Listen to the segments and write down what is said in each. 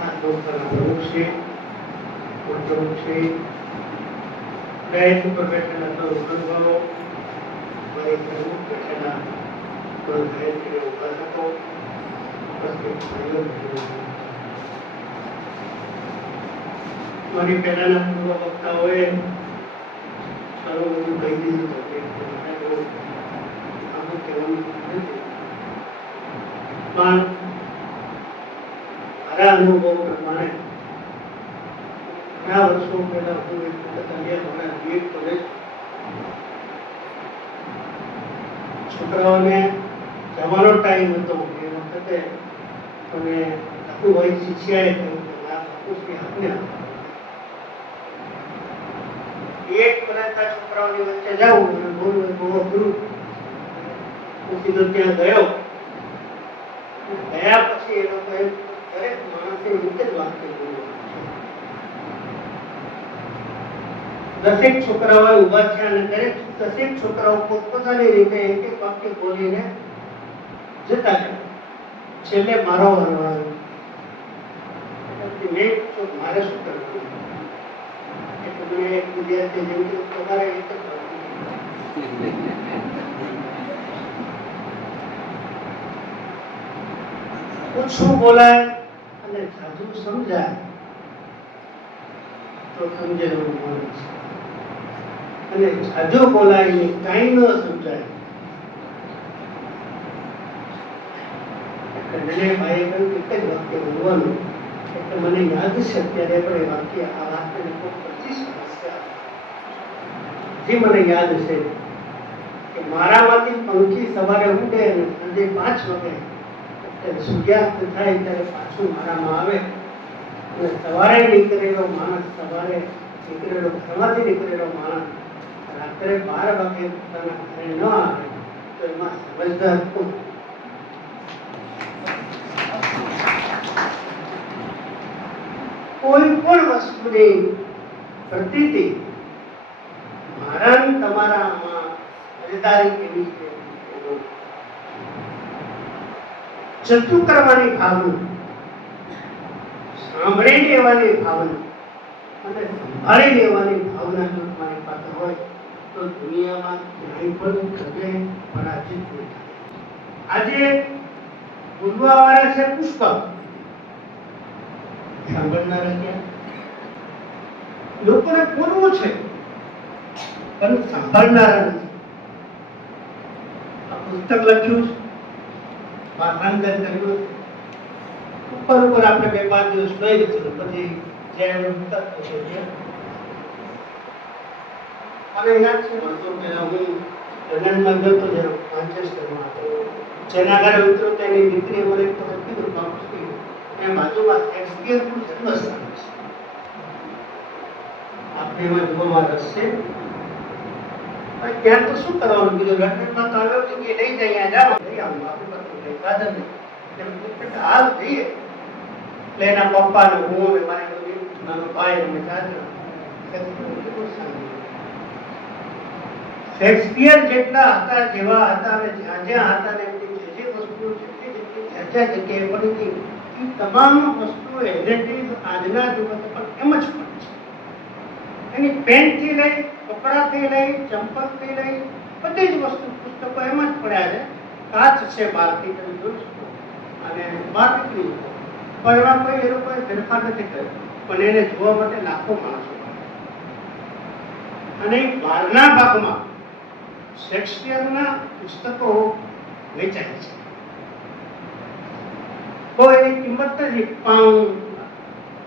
આ લોકના પ્રમુખ છે ઉપપ્રમુખ છે ગાયક ઉપર બેઠેલા સૌ અનુભવો મારી પ્રમુખ બેઠેલા કોઈ ગાયત્રી ઉપાસકો ઉપસ્થિત ભાઈઓ બહેનો. મારી પહેલાના પૂર્વ વક્તાઓએ સારું બધું કહી દીધું છે કે મારે બહુ આમાં કહેવાનું નથી પણ મારા અનુભવ પ્રમાણે ઘણા વર્ષો પહેલા હું એક વખત કોલેજ છોકરાઓને જવાનો ટાઈમ હતો. એ વખતે મને લખુભાઈ શિષ્યાએ કહ્યું કે આ બાપુશ્રી આપને એક ભણાતા છોકરાઓની વચ્ચે જાઉં અને બહુ બહુ અઘરું. હું સીધો ત્યાં ગયો. ગયા પછી એ લોકોએ દરેક માણસે એક જ વાક્ય બોલ્યું દસેક છોકરાઓ ઊભા છે અને દરેક દસેક છોકરાઓ પોતપોતાની રીતે એક એક વાક્ય બોલીને જતા રહ્યા છેલ્લે મારો વારો આવ્યો પછી મેં પૂછ્યું, મારે શું કરવાનું એટલે મને એક વિદ્યાર્થી જેમ કે તમારે એ તો કરવાનું. ઓછું બોલાય જાજુ સમજાય. તો માણસ અને સાધુ બોલાય ને કાંઈ ન સમજાય. મને બોલવાનું. એટલે મને યાદ છે અત્યારે પણ એ વાક્ય આ વાક્યને ખૂબ પચીસ સમસ્યા જે મને યાદ છે કે મારામાંથી પંખી સવારે ઉઠે અને સાંજે પાંચ વાગે સૂર્યાસ્ત થાય ત્યારે પાછું મારામાં આવે અને સવારે નીકળેલો માણસ સવારે નીકળેલો ઘરમાંથી નીકળેલો માણસ રાત્રે બાર વાગે પોતાના ઘરે ન આવે તો એમાં સમજદાર કોણ કોઈ પણ વસ્તુની પ્રતીતિ મારા ને તમારામાં સમજદારી કેવી છે જતું કરવાની ભાવના. સાંભળી લેવાની ભાવના. અને સંભાળી લેવાની ભાવના જો તમારી પાસે હોય, તો દુનિયામાં ક્યાંય પણ કદે પરાજિત નહીં. આજે ગુરુવારે છે પુષ્પ સાંભળનારા ક્યાં? લોકોને પૂરવું છે, પણ સાંભળનારા નથી. પુસ્તક લખ્યું છે. ભાષાંતર કર્યું છે ઉપર ઉપર આપણે બે પાંચ દિવસ લઈ જશું પછી જેમ તત્વ છે જે મને યાદ છે વર્ષો પહેલા હું લંડનમાં ગયો હતો જ્યારે માન્ચેસ્ટરમાં તો જેના ઘરે ઉતરો તેની દીકરી મને એક વખત કીધું બાપુશ્રી એ બાજુમાં શેક્સપિયરનું જન્મસ્થાન છે આપણે એમાં જોવામાં રસ છે પણ ત્યાં તો શું કરવાનું કીધું લંડનમાં તો આવ્યો છે કે લઈ જાય અહીંયા જાઓ લઈ આવું આપણે બધું કંઈ સાધન નહીં એટલે મેં કીધું કે હાલ જઈએ એટલે એના પપ્પા ને હું ને મારી બધી નાનો ભાઈ ને ચાલ્યો શેક્સપિયર કેટલું સારું શેક્સપિયર જેટલા હતા જેવા હતા અને જ્યાં જ્યાં હતા ને એમની જે જે વસ્તુઓ જેટલી જેટલી જ્યાં જ્યાં જગ્યાએ પડી હતી એ તમામ વસ્તુઓ એઝ ઇટ ઇઝ આજના જગત પર એમ જ પડે છે એની પેનથી લઈ કપડાથી લઈ ચંપલથી લઈ બધી જ વસ્તુ પુસ્તકો એમ જ પડ્યા છે કાચ છે બહારથી તમે જોઈ અને બહાર નીકળી. પણ એમાં કોઈ એ લોકોએ ફેરફાર નથી કર્યો. પણ એને જોવા માટે લાખો માણસો અને બહારના ભાગમાં શેક્સપિયરના પુસ્તકો વેચાય છે. તો એની કિંમત જ એક પાઉન્ડ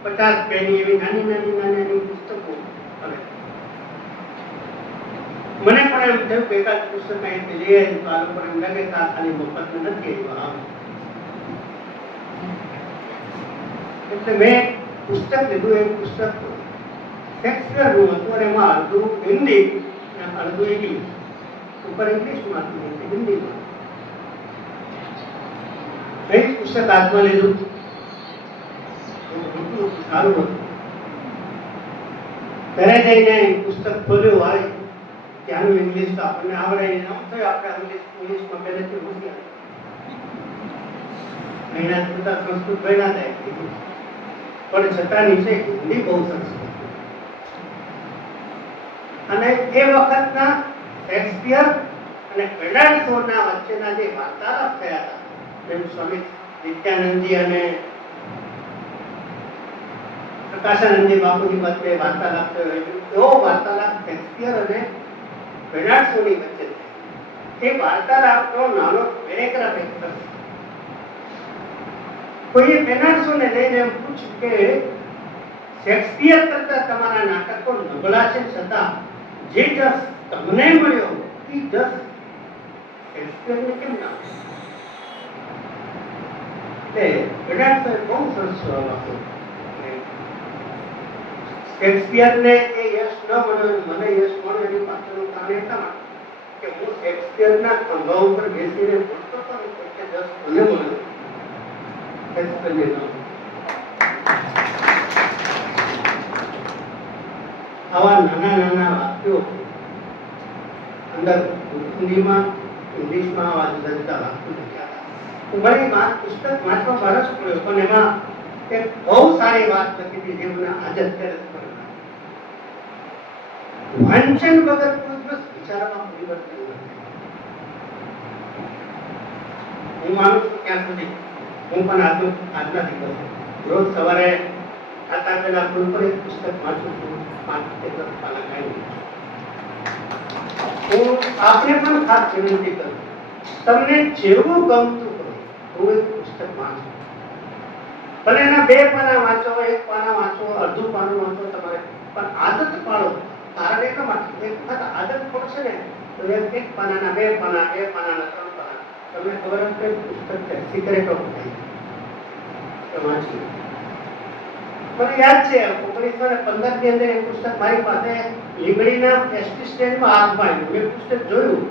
પચાસ પેની એવી નાની નાની નાની નાની પુસ્તકો મને પણ એમ થયું કે એકાદ પુસ્તક અહીંથી લઈ આવી તો આ લોકોને એમ લાગે કે આ ખાલી મફતનું નથી આવ્યું આમ એટલે મેં એક પુસ્તક લીધું એ પુસ્તક શેક્સપિયરનું હતું અને એમાં અડધું હિન્દી અને અડધું ઇંગ્લિશ ઉપર ઇંગ્લિશમાં હતું નીચે હિન્દીમાં મેં એ પુસ્તક હાથમાં લીધું એટલું સારું હતું ઘરે જઈને એ પુસ્તક ખોલ્યું હોય ત્યાંનું ઇંગ્લિશ તો આપણને આવડે નહીં આમ તો આપણે ઇંગ્લિશ ઇંગ્લિશમાં પહેલેથી હોશિયાર મહિના બધા સંસ્કૃત ભણ્યા હતા એટલે. પણ છતાં નીચે હિન્દી બહુ સરસ હતું. અને એ વખતના શેક્સપિયર અને બેર્નાર્ડ શોના વચ્ચેના જે વાર્તાલાપ થયા હતા જેમ સ્વામી નિત્યાનંદજી અને પ્રકાશાનંદજી બાપુની વચ્ચે વાર્તાલાપ થયો એવો વાર્તાલાપ શેક્સપિયર અને બેર્નાર્ડ શોની વચ્ચે થયો. એ વાર્તાલાપનો નાનો પેરેગ્રાફ એક છે કોઈએ બેર્નાર્ડ શોને લઈને એમ પૂછ્યું કે શેક્સપિયર કરતા તમારા નાટકો નબળા છે છતાં જે જસ તમને મળ્યો એ જસ શેક્સપિયરને કેમ ના મળ્યો? એટલે બેર્નાર્ડ શોએ બહુ સરસ જવાબ આપ્યો કે શેક્સપિયરને એ યશ ન મળ્યો મને યશ મળ્યો એની પાછળનું કારણ એટલા માટે કે હું શેક્સપિયરના ખંભા ઉપર બેસીને બોલતો હતો મને મળ્યો આવા નાના નાના વાક્યો અંદર હિન્દીમાં ઇંગ્લિશમાં આવા જુદા જુદા વાક્યો લખ્યા હતા વાત પુસ્તક વાંચવા બરસ પડ્યો પણ એમાં એક બહુ સારી વાત લખી હતી જે મને આજે અત્યારે. વાંચન વગર કોઈ વિચારમાં પરિવર્તન હું માનું છું ત્યાં સુધી હું પણ આજનો, આજના દિવસે રોજ સવારે ખાતા પહેલા કોઈ પણ એક પુસ્તક વાંચું છું, પાંચ કે દસ પાના કાઢી હું આપને પણ ખાસ વિનંતી કરું તમને જેવું ગમતું હોય હું એક પુસ્તક વાંચો ભલે એના બે પાના વાંચો, એક પાના વાંચો, અડધું પાનું વાંચો, તમારે પણ આદત પાડો કારણ એટલા એક વખત આદત ને, તો એમ એક પાનાના બે પાના, બે પાનાના ત્રણ પાના. તમને ખબર હશે પુસ્તક છે સિક્રેટ ઓફ લાઈફ વાંચી મને યાદ છે, ઓગણીસો ને પંદરની અંદર એક પુસ્તક મારી પાસે લીંબડીના એસટી સ્ટેન્ડમાં હાથમાં આવ્યું મેં પુસ્તક જોયું.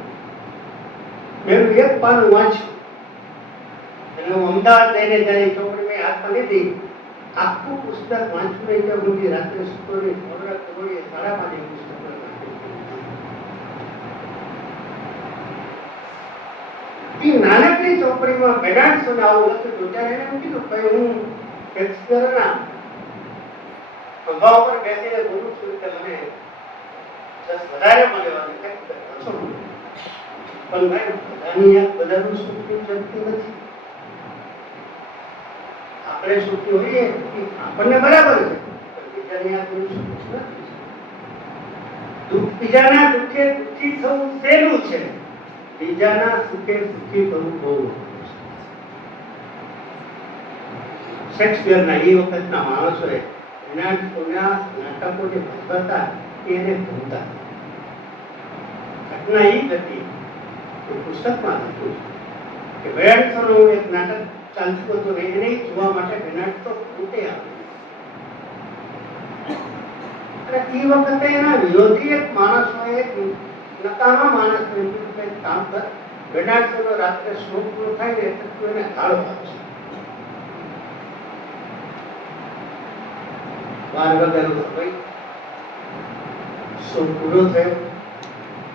મેં એક પાનું વાંચ્યું. અને હું અમદાવાદ લઈને જ્યારે ચોપડી મેં હાથમાં લીધી, આખું પુસ્તક વાંચવું એટલે હું રાત્રે સુતો નહીં થોડા થોડી સાડા પાંચે પુસ્તક મેં વાંચ્યું. એ નાનકડી ચોપડીમાં બેનાડ સોને આવું લખ્યું હતું ત્યારે એને એમ કીધું કે હું શેક્સપિયરના ખંભા ઉપર બેસીને બોલું છું એટલે મને જસ વધારે મળ્યો અને કંઈક ઓછો મળ્યો. પણ ભાઈ બધાની યાદ બધાનું સુખી જગતી નથી આપણે સુખી હોઈએ એ આપણને બરાબર છે પણ બીજાની યાદ એવું સુખ નથી બીજાના દુઃખે દુઃખી થવું સહેલું છે. બીજાના સુખે સુખી થવું બહુ શેક્સપિયરના એ વખતના માણસોએ એના એના નાટકો જે ભજવતા એને ભૂલતા. ઘટના એ હતી કે પુસ્તકમાં હતું કે વેણસરનું એક નાટક ચાલતું હતું એને જોવા માટે બેનાડ તો ખૂટે આવ્યું અને એ વખતે એના વિરોધી એક માણસોએ એક નકામા માણસને કીધું કે એક કામ કર બેનાડ સરનો રાત્રે શો પૂરો થાય ને એટલે તું એને ગાળો આપશે બાર વાગ્યાનો સમય શો પૂરો થયો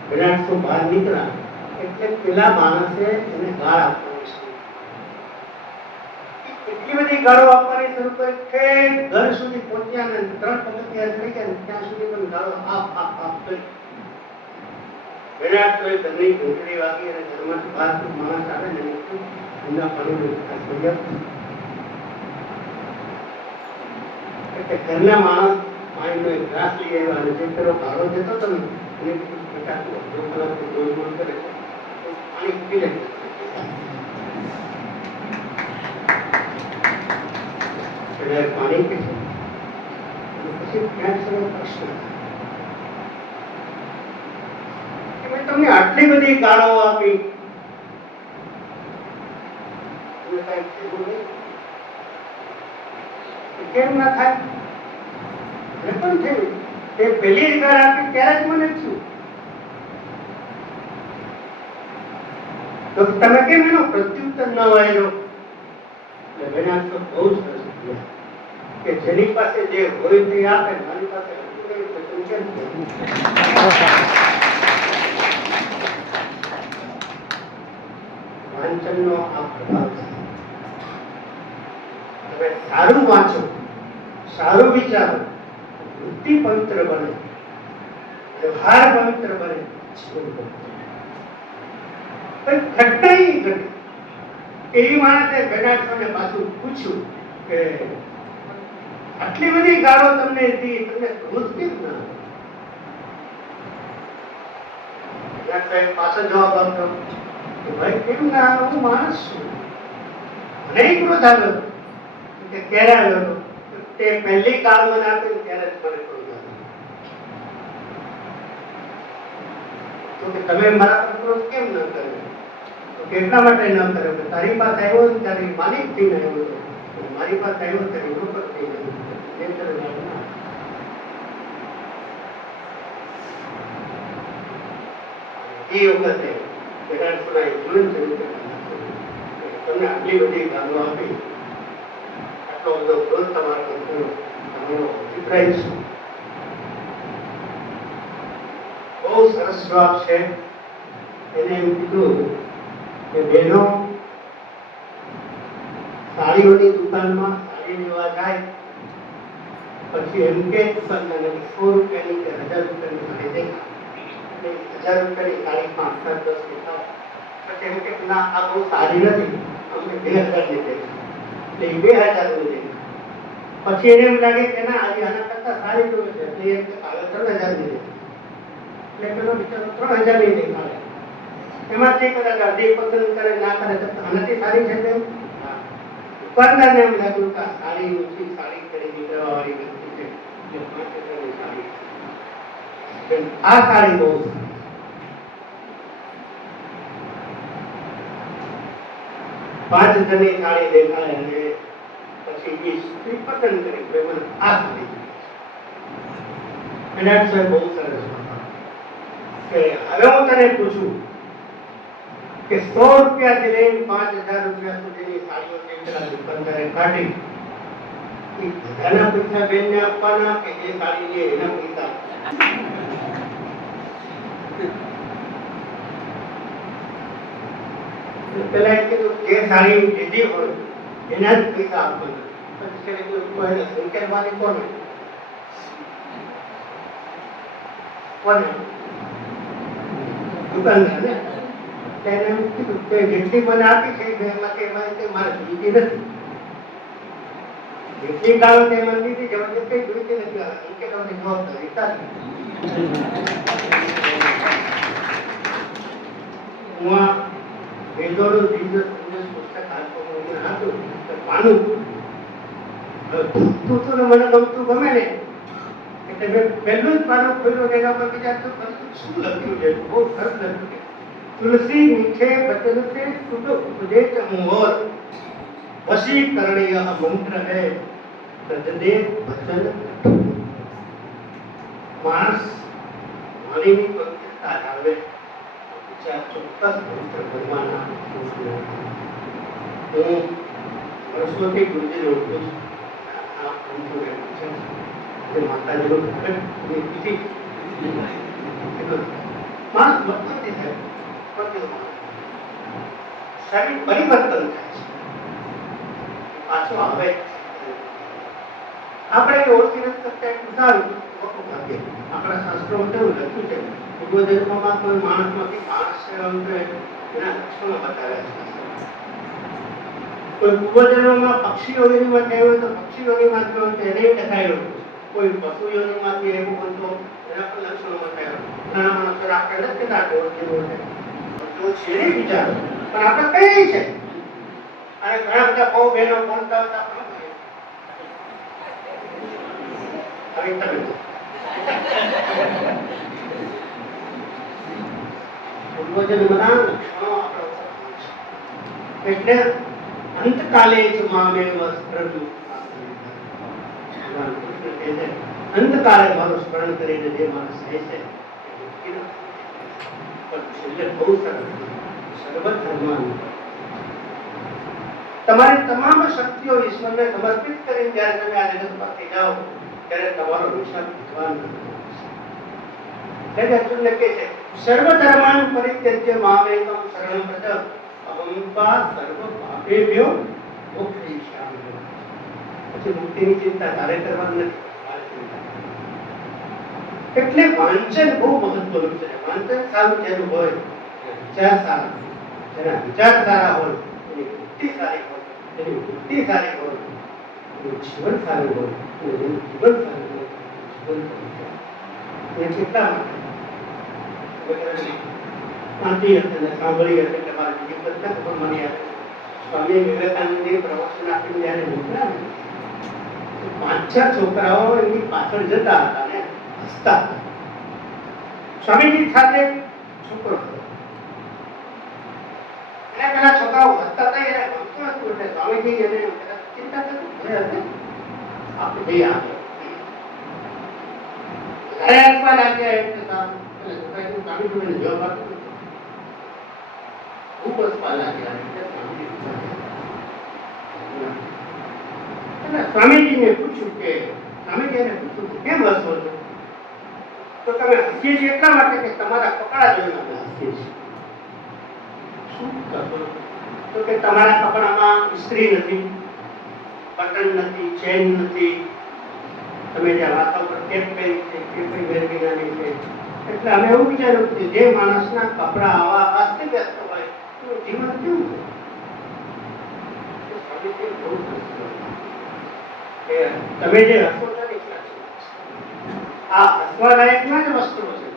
વિરાટ તો બહાર નીકળ્યા એટલે પેલા માણસે એને ગાળ આપવાની શરૂ કરી. એટલી બધી ગાળો આપવાની શરૂ કરી ઠેઠ ઘર સુધી પહોંચ્યા ને ત્રણ પગથિયા થઈ ગયા ને ત્યાં સુધી પણ ગાળો આપ આપ આપ કરી વિરાટ કોઈ ઘરની ઘંટડી વાગી અને ઘરમાંથી બહાર કોઈ માણસ આવે ને એને કહ્યું, ઠંડા પાણીનો ગ્લાસ લઈ આવ. એટલે ઘરના માણસ પાણીનો એક ગ્લાસ લઈ આવ્યા અને જે પેલો ભાડો દેતો હતો ને એને કીધું, બેટા તું અડધો કલાકથી ગોળમોળ કરે છે. તો પાણી પી લે એટલે પાણી પી છે અને પછી ત્યાં જ એનો પ્રશ્ન કે મેં તમને આટલી બધી ગાળો આપી તમે કાંઈ કીધું નહીં? એ કેમ ના થાય મને પણ થયું તે પહેલી જ ગાળ આપી ત્યારે જ મને થયું તો તમે કેમ એનો પ્રત્યુત્તર ન વાળ્યો એટલે બેના તો બહુ સરસ બોલ્યા કે જેની પાસે જે હોય તે આપે મારી પાસે હતું નહીં તો તું કેમ કહે? વાંચનનો આ પ્રભાવ છે તમે સારું વાંચો સારું વિચારો વૃત્તિ પવિત્ર બને વ્યવહાર પવિત્ર બને જીવન પવિત્ર પણ ઘટના ઈ ઘટે એવી માણસે બેનાથોને પાછું પૂછ્યું કે આટલી બધી ગાળો તમને દી તમને ક્રોધ કેમ ના આવ્યો? બેનાથ સાહેબ પાછો જવાબ આપ્યો કે ભાઈ કેમ ના આવ્યો? હું માણસ છું મને ય ક્રોધ આવ્યો કે ક્યારે આવ્યો હતો? તે પહેલી ગાળ મને આપી ને ત્યારે જ મને ક્રોધ આવ્યો તો કે તમે મારા પર ક્રોધ કેમ ન કર્યો તો કે એટલા માટે ન કર્યો કે તારી પાસે આવ્યો ને ત્યારે માલિક થઈને આવ્યો હતો અને મારી પાસે આવ્યો ત્યારે એ વખતે તમને આટલી બધી ગામો આપી. આટલો બધો ક્રોધ તમારા અભિપ્રાય શું બહુ સરસ જવાબ છે. એને એમ કીધું કે, બહેનો, સાડીઓની દુકાનમાં સાડી લેવા જાય, પછી એમ કે સો રૂપિયાની કે હજાર રૂપિયાની સાડી દેખાય એટલે હજાર રૂપિયાની સાડી પાંચ સાત દસ દેખાવ પછી એમ કે ના આ બહુ સારી નથી અમને બે હજારની દેખાય એટલે એ બે હજારની દેખાય પછી એને એમ લાગે કે ના આજે આના કરતા સારી જોવે છે એટલે એ કે કાલે ત્રણ હજારની દેખાય એટલે પેલો બિચારો ત્રણ હજારની દેખાડે એમાંથી કદાચ અડધી પસંદ કરે ના કરે તો આનાથી સારી છે તેમ દુકાનદારને એમ લાગ્યું કે આ સારી ઓછી સારી ખરીદી કરવાવાળી વ્યક્તિ છે એટલે પાંચ હજારની સાડી છે. આ સાડી બહુ પાંચ હજારની સાડી દેખાય અને પછી એ સ્ત્રી પસંદ કરી કે મને આ સાડી છે. વિરાટ સાહેબ બહુ સરસ કે હવે હું તને પૂછું કે સો રૂપિયાથી લઈને પાંચ હજાર રૂપિયા સુધીની સાડીઓ કેટલા દુકાનદારે કાઢી એ બધાના પૈસા બેનને આપવાના કે જે સાડી લે એના પૈસા પેલા એમ કીધું જે સાડી લીધી હોય એના જ પૈસા આપવાના પછી છેલ્લે કીધું કોઈને સંકેતવાની કોને કોને દુકાનદાર ને તેને એમ કીધું કે જેટલી મને આપી છે એ એમાંથી એમાં તે મારે જોઈતી નથી જેટલી ગાળો તે મને દીધી છે મને કઈ જોઈતી નથી આ સંકેતોની જવાબદારી તારી હું બેંગ્લોર બિઝનેસ પર બીજા લખ્યું છે? બહુ સરસ લખ્યું તુલસી, મીઠે બચન સે સુદ ઉપદેશ મંત્ર હે સદદેવ માણસ વાણીની પવિત્રતા જાળવે પછી આ ચોક્કસ મંત્ર બનવાના હું વર્ષોથી ગુરુજી ઓળખું છું આ મંત્રોને પૂછે છે માતાજીનો પ્રગટ એની તિથિ માણસ બદલાતી થાય શરીર પરિવર્તન થાય છે પાછો આવે આપણે એ ઓળખી નથી શકતા એટલું સારું મોટું ભાગ્ય આપણા શાસ્ત્રોમાં કેવું લખ્યું છે પૂર્વજન્મમાં કોઈ માણસમાંથી માણસ થયો હોય તો એના લક્ષણો બતાવ્યા છે. કોઈ પૂર્વજન્મમાં પક્ષી યોનિમાં થયો હોય તો પક્ષી યોનિમાં થયો હોય તો એને કોઈ પશુ લક્ષણો બતાવ્યા ઘણા માણસો ઢોર જેવો છે. છે ને વિચારો. પણ આપણે કહીએ છે અને ઘણા બધા બહુ બહેનો તમે પૂર્વજન્મના લક્ષણો આપણા ઉપર છે. એટલે અંતકાલે જ મામેવ સ્મરણુ ભગવાન કૃષ્ણ કહે છે, અંતકાલે મારું સ્મરણ કરીને જે માણસ રહે છે એ મુક્તિ ન પણ છેલ્લે બહુ સરસ સર્વધર્માન તમારી તમામ શક્તિઓ ઈશ્વરને સમર્પિત કરીને જ્યારે તમે આ જગત પરથી જાઓ ત્યારે તમારો વિશાળ ભગવાન એટલે જ અર્જુનને કહે છે સર્વધર્માન પરિત્યજ્ય મામેકમ શરણમ વ્રજ અહમ વા સર્વ પાપેભ્યો મોક્ષયિષ્યામિ પછી મુક્તિની ચિંતા તારે કરવાની નથી મારે ચિંતા કરવાની. એટલે વાંચન બહુ મહત્વનું છે વાંચન સારું જેનું હોય એના વિચાર સારા જેના વિચાર સારા હોય એની બુદ્ધિ સારી હોય એની બુદ્ધિ સારી હોય એનું જીવન સારું હોય અને એનું જીવન સારું હોય જીવન સારું હોય. અને કેટલા માટે વાંચી હશે ને સાંભળી હશે એટલે મારે બીજી વખત નથી પણ મને યાદ છે. સ્વામી વિવેકાનંદે પ્રવચન આપીને જ્યારે નીકળ્યા ને તો પાંચ છ છોકરાઓ એની પાછળ જતા હતા ને હસતા હતા સ્વામીજી સાથે એક છોકરો હતો એના પેલા છોકરાઓ હસતા હતા એને ગમતું હતું એટલે સ્વામીજી એને કદાચ ચિંતા થતી ઘરે હશે સ્વામીજીને પૂછ્યું કે સ્વામીજીને પૂછ્યું કે કેમ હસો છો? તો તમે હસીએ છીએ એટલા માટે કે તમારા કપડા જોઈને અમે હસીએ છીએ. શું કરશો તો કે તમારા કપડામાં સ્ત્રી નથી. બટન નથી ચેન નથી તમે જે માથા ઉપર કેપ પહેરી છે કે કોઈ વેરવિનાની છે એટલે અમે એવું વિચાર્યું કે જે માણસના કપડા આવા અસ્તવ્યસ્ત હોય એનું જીવન કેવું છે તો સ્વામીજીએ બહુ સરસ કહ્યું. કે તમે જે હસો છો ને એ સાચી વાત છે. આ હસવા લાયકમાં જ વસ્તુઓ છે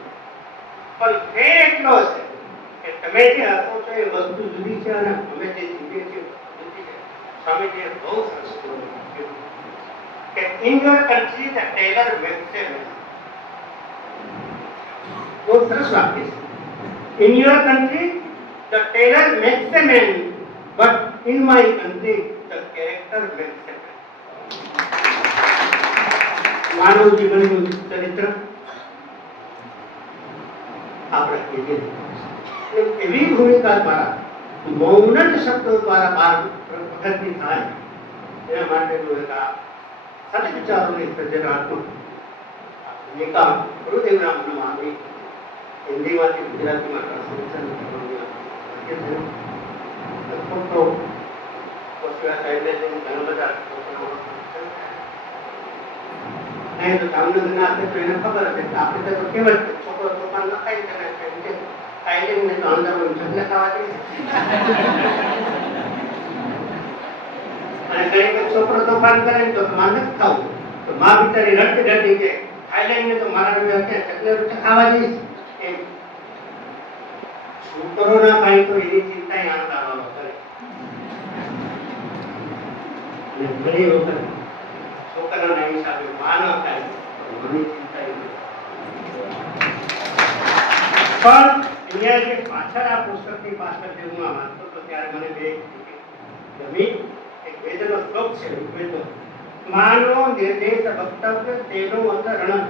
પણ ફેર એટલો છે કે તમે જે હસો છો એ વસ્તુ જુદી છે અને અમે જે જીવીએ છીએ એ વસ્તુ જુદી છે સ્વામીજીએ બહુ સરસ કહ્યું કે in your country the tailor makes a man બહુ સરસ વાક્ય છે in your country the tailor makes a man but in my country the character makes a man માનવ જીવનનું ચરિત્ર આપણે કહીએ છીએ. એવી ભૂમિકા દ્વારા મૌન જ શબ્દો દ્વારા બાર પ્રગતિ થાય એના માટેનું એક આ સત વિચારોની સર્જનાત્મક આ ભૂમિકા ગુરુદેવના મનમાં આવી હિન્દીમાંથી ગુજરાતીમાં ટ્રાન્સલેશન કરવાની આ ભાગ્ય થયું. લગભગ તો કોશિયા સાહેબે જેમ ઘણા બધા છોકરાઓ નહીં તો જામનગરના હાથે તો એને ખબર હશે કે આપણે તો કેમ જ છોકરો તોફાન ન ખાઈ શકે એમ કે ખાઈ લઈને તો અંદર જંગલે ખાવા દે અને ઘણી વખત છોકરો તોફાન કરે ને તો માર નથી ખાવું તો માં બિચારી રડતી રડતી કે ખાઈ લઈને તો મારા રૂપિયા ક્યાં જંગલે રૂપિયા ખાવા દઈશ એમ છોકરો ના ખાય તો એની ચિંતા આનંદ આવવાનો કરે અને ઘણી વખત છોકરાના હિસાબે માં ન ખાય તો મને ચિંતા એ નથી. પણ અહીંયા જે પાછળ આ પુસ્તકની પાછળ જે હું આ વાંચતો હતો ત્યારે મને બે ગમી એક વેદનો શ્લોક છે ઋગ્વેદનો માનો નિર્દેશ વક્તવ્ય તેનો અંત રણ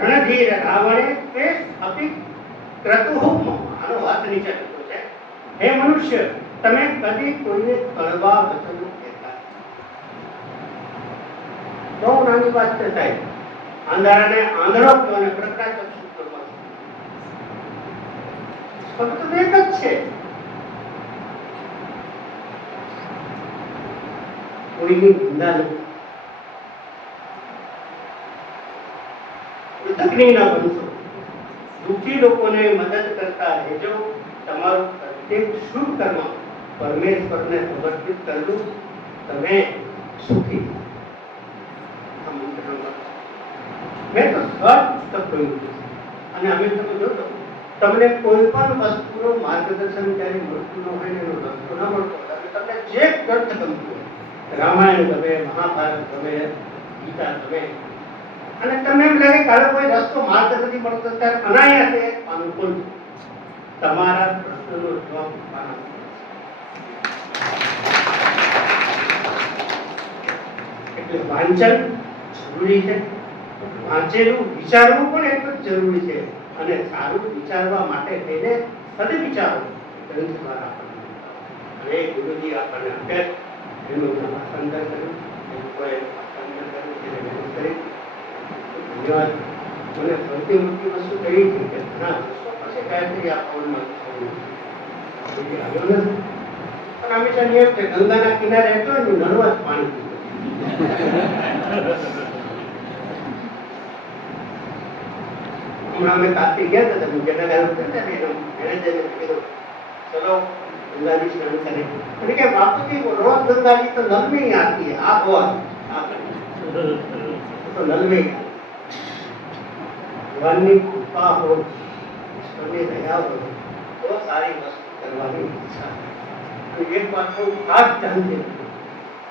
રણધીર રાવણે તે અપી ક્રતુહુ મમ. આનો અર્થ નીચે લખ્યો છે હે મનુષ્ય તમે કદી કોઈને કડવા વચનો કહેતા. બહુ નાની વાત છે સાહેબ આંધારાને આંધળો અને પ્રકાશ શું કરવા ફક્ત એક જ છે કોઈની નિંદા નથી બનશો દુઃખી લોકોને મદદ કરતા રહેજો. તમારું પ્રત્યેક શુભ કર્મ? પરમેશ્વરને સમર્પિત કરજો. તમે સુખી. મેં તો સર પુસ્તક જોયું અને અમે તમે જોતો તમને કોઈ પણ વસ્તુનો માર્ગદર્શન જ્યારે મળતું ન હોય ને એનો રસ્તો ન મળતો તમને જે ગ્રંથ ગમતું રામાયણ ગમે મહાભારત ગમે ગીતા ગમે અને તમને એમ લાગે કાલે કોઈ રસ્તો માર્ગ નથી મળતો, ત્યારે અનાયાસે અનુકૂળ તમારા પ્રશ્નનો જવાબ આપવાના એટલે વાંચન જરૂરી છે. વાંચેલું વિચારવું પણ એટલું જ જરૂરી છે. અને સારું વિચારવા માટે તેને સદવિચારો ગ્રંથ દ્વારા આપણને અને ગુરુજી આપણને અભ્યાસ એનું ભાષાંતર કર્યું એ લોકોએ ભાષાંતર કર્યું જેને મહેનત કરી ધન્યવાદ મને સૌથી મોટી વસ્તુ તો એ છે કે ઘણા વર્ષો પછી ગાયત્રી આ પવનમાં કોઈ આવ્યો નથી પણ હંમેશા નિયમ છે ગંગાના કિનારે હતો ને નરવા જ પાણી પીવું. હમણાં અમે કાર્તિક ગયા હતા તમે જેના ગામ કરતા ને એનો મેનેજરને કીધું ચલો गंगा जी स्नान करें मैंने कहा बापू जी वो रोज गंगा जी तो नल में ही आती है आप हो आप तो नल में ही ભગવાનની કૃપા હો ઈશ્વરની દયા હો તો સારી વસ્તુ કરવાની ઈચ્છા થાય. અને એક વાત બહુ ખાસ ધ્યાન દેવું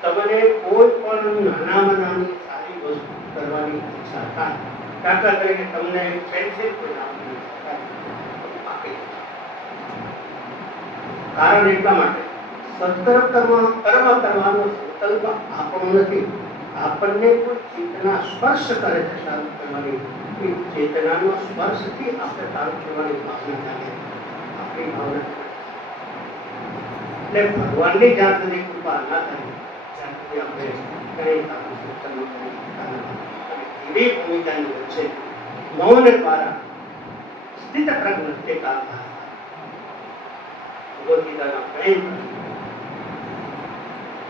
તમને કોઈ પણ નાનામાં નાની સારી વસ્તુ કરવાની ઈચ્છા થાય દાખલા તરીકે તમને પેન્સિલ કોઈ આપી કારણ એટલા માટે. સત્તર કર્મ કર્મ કરવાનો સંકલ્પ આપણો નથી. આપણને કોઈ ચેતના સ્પર્શ કરે છે સારું કરવાની. ચેતનાનો સ્પર્શથી આપણે સારું કરવાની ભાવના જાગે. આપણી ભાવના એટલે ભગવાનની જ્યાં સુધી કૃપા ના થાય ત્યાં સુધી આપણે ભૂમિકાની વચ્ચે મૌન દ્વારા સ્થિત પ્રજ્ઞ તે ભગવદ્ગીતાના પ્રેમ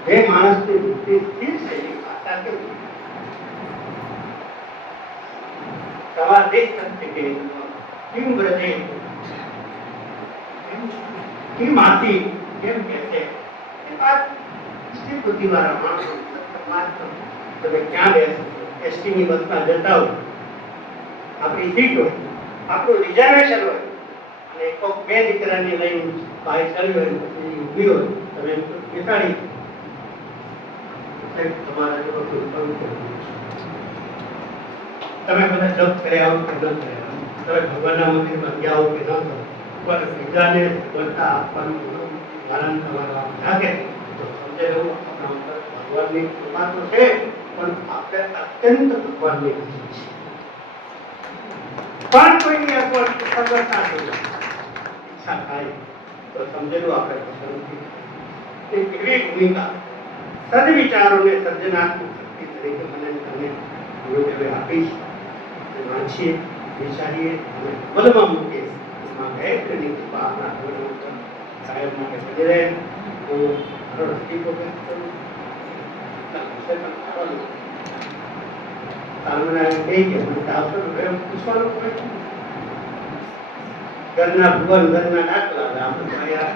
જે માણસની બુદ્ધિ સ્થિર છે એની ભાષા કેવી સવારે સત્ય કિમ વ્રજે કિમ આથી કેમ કે છે એ વાત સ્થિર બુદ્ધિવાળા માણસો માત્ર તમે ક્યાં બેસો એસટીની બસમાં જતા હો આપણી સીટ હોય આપણું રિઝર્વેશન હોય અને કોક બે દીકરાને લઈને ભાઈ ચાલ્યો હોય પછી ઊભી હોય તમે બેસાડી એટલે તમારા જેવો કોઈ ઉત્પન્ન કરવું છે. તમે બધા જપ કર્યા હો કે ન કર્યા હો, તમે ભગવાનના મંદિરમાં ગયા હો કે ન ગયા પણ બીજાને સગવડતા આપવાનું પાલન કરવાનું આપ લાગે તો સમજે રહેવું આપણા ઉપર ભગવાનની કૃપા તો છે પણ આપણે અત્યંત ભગવાનની નજીક છીએ પણ કોઈની અગવડ સગવડતા જોઈએ ઈચ્છા થાય તો સમજેલું આપણે પસંદ નથી એ એવી ભૂમિકા સદવિચારોને સર્જનાત્મક શક્તિ તરીકે મને અને તમને ગુરુદેવે આપી છે તે વાંચીએ વિચારીએ અને અમલમાં મૂકીએ એમાં ગાયત્રીની કૃપા આપણા જીવન ઉપર કાયમ માટે બની રહે હું મારો રસ્તીકો વ્યક્ત કરું વિષય પણ સારો લીધો. સ્વામિનારાયણ કહે કે મને તો આવતો નથી. એમ પૂછવાનું કોઈ નથી. ઘરના ભુવન ઘરના દાખલા આપણે તો અહીંયા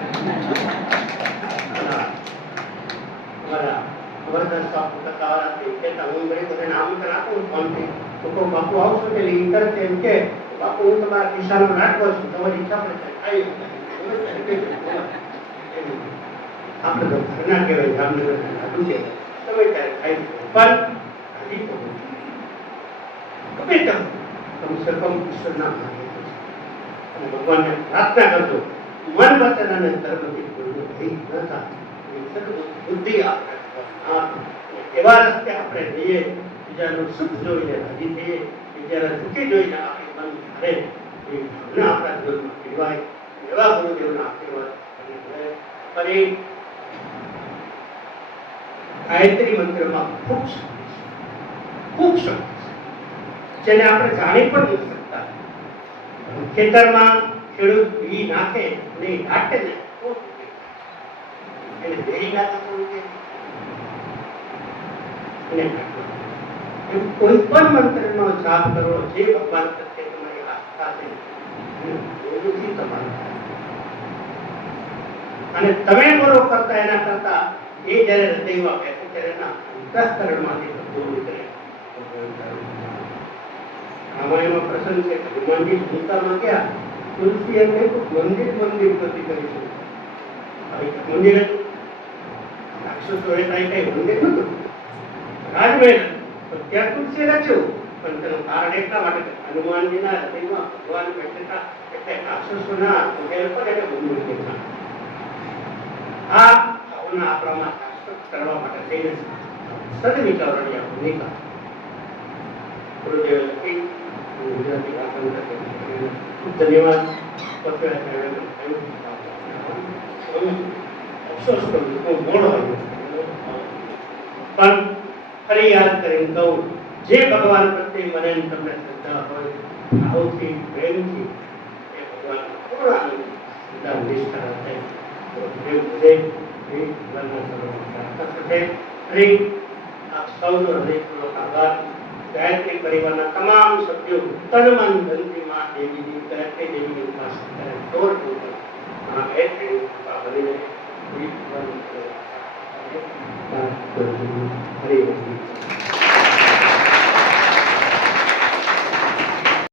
અમારા વર્ધન બાપુ કથાવાળાથી કહેતા હું ઘણી બધાને આમંત્રણ આપું ફોનથી તો કહું બાપુ આવશો એટલે ઈ તરત એમ કે બાપુ હું તમારા ખિસ્સામાં નાખો છું તમારી ઈચ્છા પડે ખાઈ આપણે તો ઘરના કહેવાય જામનગર લાડુ છે તમે ત્યારે ખાઈ શકો. પણ હજી તો ગમે તેમ કમસે કમ ઈશ્વરના માર્ગે તો છે. અને ભગવાનને પ્રાર્થના કરજો મન વચન અને કર્મથી કોઈનો ભય ન થાય એવી સદબુદ્ધિ બુદ્ધિ આપણે ભગવાન આપે. અને એવા રસ્તે આપણે જઈએ બીજાનું સુખ જોઈને રાજી થઈએ બીજાના સુખી જોઈને આપણે મન ભરે એવી ભાવના આપણા જીવનમાં કેળવાય એવા ગુરુદેવના આશીર્વાદ આપણને મળે. ફરી ગાયત્રી મંત્રમાં ખૂબ શક્તિ છે ખૂબ શક્તિ છે જેને આપણે જાણી પણ નથી શકતા ખેતરમાં ખેડૂત બી નાખે અને નાખે ને કોઈ પણ મંત્રનો જાપ કરો, જે ભગવાન પ્રત્યે તમારી આસ્થા છે અને તમે બોલો કરતા, એના કરતા એ જ્યારે હૃદયમાં બેઠે ત્યારે એના અંતઃકરણમાંથી દૂર નીકળે રામાયણમાં પ્રસંગ છે કે હનુમાનજી ગીતામાં ગયા, તુલસી એમ કહ્યું મંદિર મંદિર નથી કરીશું મંદિર. રાક્ષસોએ કાંઈ કાંઈ મંદિર નતું રાજમહેલ. ત્યાં તુલસી રાખ્યું. પણ તેનું કારણ એટલા માટે હનુમાનજીના હૃદયમાં ભગવાન બેઠેલા એટલે રાક્ષસોના મહેલ પર એને મંદિર દેખા આ ભાવના આપણામાં શાશ્વત કરવા માટે થઈને સદવિચારોની આ ભૂમિકા. ગુરુદેવે લખી હું ગુજરાતી ભાષામાં લખી. ખૂબ ધન્યવાદ પત્રકારોને કહ્યું. હું અફસોસ કરું છું હું મોડો આવ્યો પણ ફરી યાદ કરીને કહું જે ભગવાન પ્રત્યે મને ને તમને શ્રદ્ધા હોય ભાવથી પ્રેમથી એ ભગવાન પૂર્ણ આનંદ શ્રદ્ધા નિષ્ઠા રાખે તો પ્રેમ વધે એ ભગવાનના ચરણોમાં પ્રાર્થના સાથે ફરી આપ સૌનો હૃદયપૂર્વક આભાર ગાયત્રી પરિવારના તમામ સભ્યો તન મન ધનથી દેવીની ગાયત્રી દેવીની ઉપાસના કરે દોર દોરમાં ગાયત્રી હરિ હરિ.